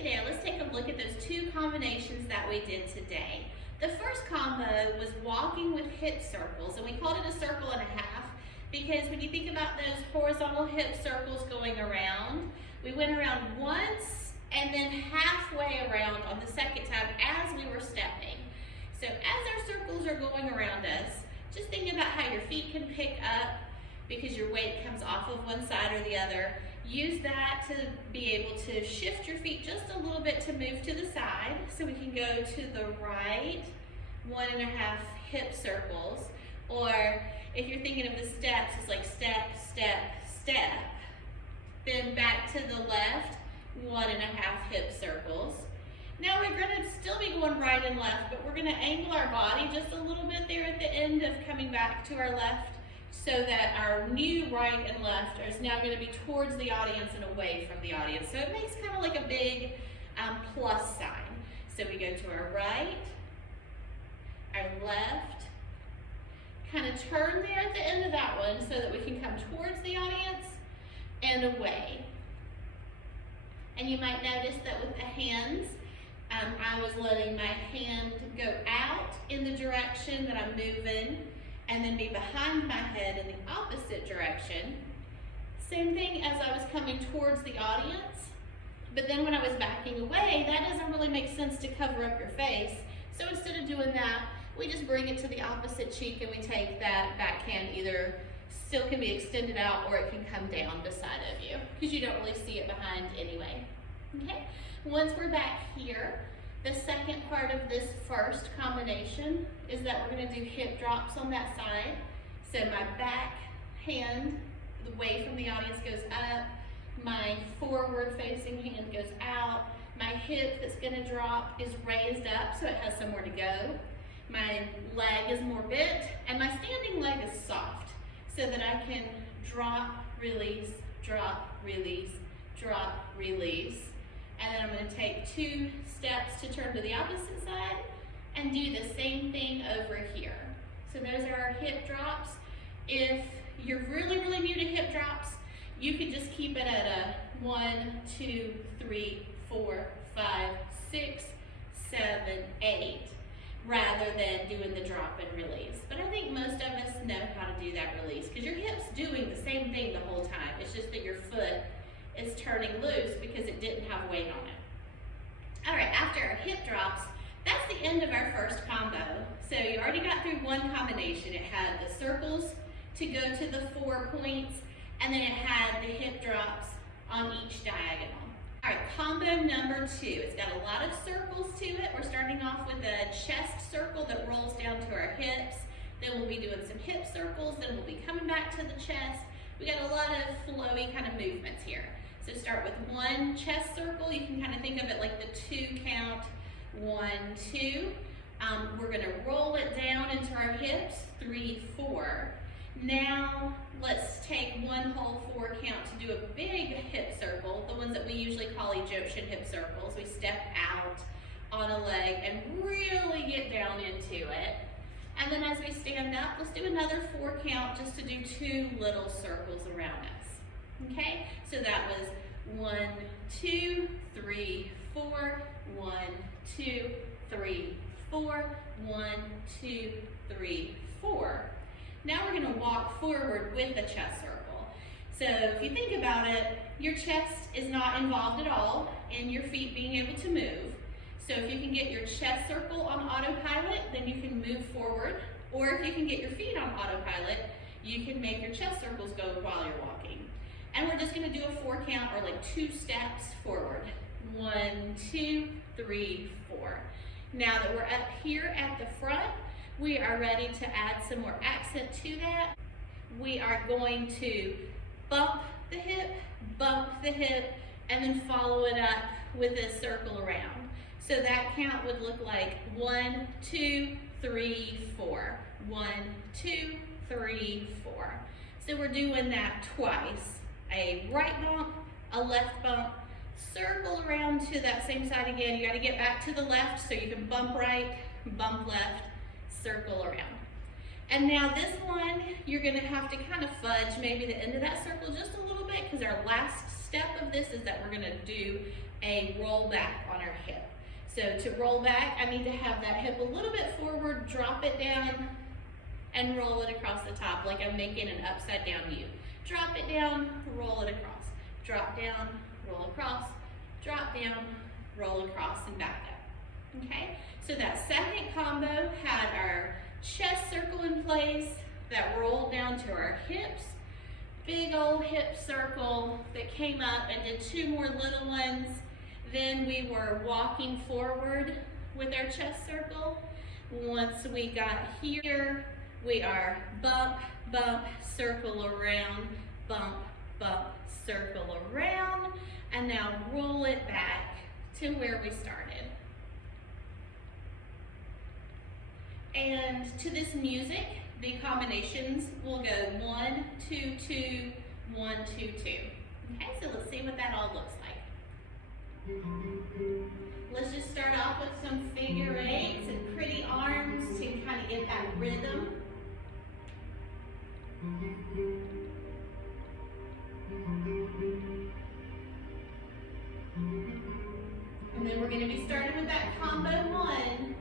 Hey there, let's take a look at those two combinations that we did today. The first combo was walking with hip circles, and we called it a circle and a half because when you think about those horizontal hip circles going around, we went around once and then halfway around on the second time as we were stepping. So as our circles are going around us, just think about how your feet can pick up because your weight comes off of one side or the other. Use that to be able to shift your feet just a little bit to move to the side. So we can go to the right, 1.5 hip circles. Or if you're thinking of the steps, it's like step, step, step. Then back to the left, 1.5 hip circles. Now we're going to still be going right and left, but we're going to angle our body just a little bit there at the end of coming back to our left, so that our new right and left is now going to be towards the audience and away from the audience. So it makes kind of like a big plus sign. So we go to our right, our left, kind of turn there at the end of that one so that we can come towards the audience and away. And you might notice that with the hands, I was letting my hand go out in the direction that I'm moving, and then be behind my head in the opposite direction. Same thing as I was coming towards the audience, but then when I was backing away, that doesn't really make sense to cover up your face. So instead of doing that, we just bring it to the opposite cheek and we take that back hand, either still can be extended out or it can come down beside of you because you don't really see it behind anyway. Okay, once we're back here, the second part of this first combination is that we're going to do hip drops on that side. So my back hand, away from the audience, goes up. My forward facing hand goes out. My hip that's going to drop is raised up so it has somewhere to go. My leg is more bent and my standing leg is soft so that I can drop, release, drop, release, drop, release. And then I'm going to take 2 steps to turn to the opposite side and do the same thing over here. So those are our hip drops. If you're really new to hip drops, you could just keep it at a 1, 2, 3, 4, 5, 6, 7, 8, rather than doing the drop and release. But I think most of us know how to do that release because your hip's doing the same thing the whole time. It's just that your foot is turning loose because it didn't have weight on it. All right, after our hip drops, that's the end of our first combo. So you already got through one combination. It had the circles to go to the 4 points, and then it had the hip drops on each diagonal. All right, combo number 2. It's got a lot of circles to it. We're starting off with a chest circle that rolls down to our hips. Then we'll be doing some hip circles. Then we'll be coming back to the chest. We got a lot of flowy kind of movements here. So start with 1 chest circle. You can kind of think of it like the 2 count, 1, 2. We're going to roll it down into our hips, 3, 4. Now let's take 1 whole 4 count to do a big hip circle, the ones that we usually call Egyptian hip circles. We step out on a leg and really get down into it. And then as we stand up, let's do another 4 count just to do 2 little circles around us. Okay, so that was 1, 2, 3, 4, 1, 2, 3, 4, 1, 2, 3, 4. Now we're going to walk forward with the chest circle. So if you think about it, your chest is not involved at all in your feet being able to move. So if you can get your chest circle on autopilot, then you can move forward. Or if you can get your feet on autopilot, you can make your chest circles go while you're walking. And we're just going to do a 4 count, or like 2 steps forward. 1, 2, 3, 4. Now that we're up here at the front, we are ready to add some more accent to that. We are going to bump the hip, and then follow it up with a circle around. So that count would look like 1, 2, 3, 4. 1, 2, 3, 4. So we're doing that twice. A right bump, a left bump, circle around to that same side again. You got to get back to the left so you can bump right, bump left, circle around. And now this one, you're going to have to kind of fudge maybe the end of that circle just a little bit because our last step of this is that we're going to do a roll back on our hip. So to roll back, I need to have that hip a little bit forward, drop it down, and roll it across the top like I'm making an upside down U. Drop it down, roll it across. Drop down, roll across, drop down, roll across, and back up. Okay, so that second combo had our chest circle in place that rolled down to our hips. Big old hip circle that came up and did 2 more little ones. Then we were walking forward with our chest circle. Once we got here, we are bump, bump, circle around, bump, bump, circle around, and now roll it back to where we started. And to this music, the combinations will go 1, 2, 2, 1, 2, 2. Okay, so let's see what that all looks like. Let's just start off with some figure 8s and pretty arms to kind of get that rhythm. And then we're going to be starting with that combo 1.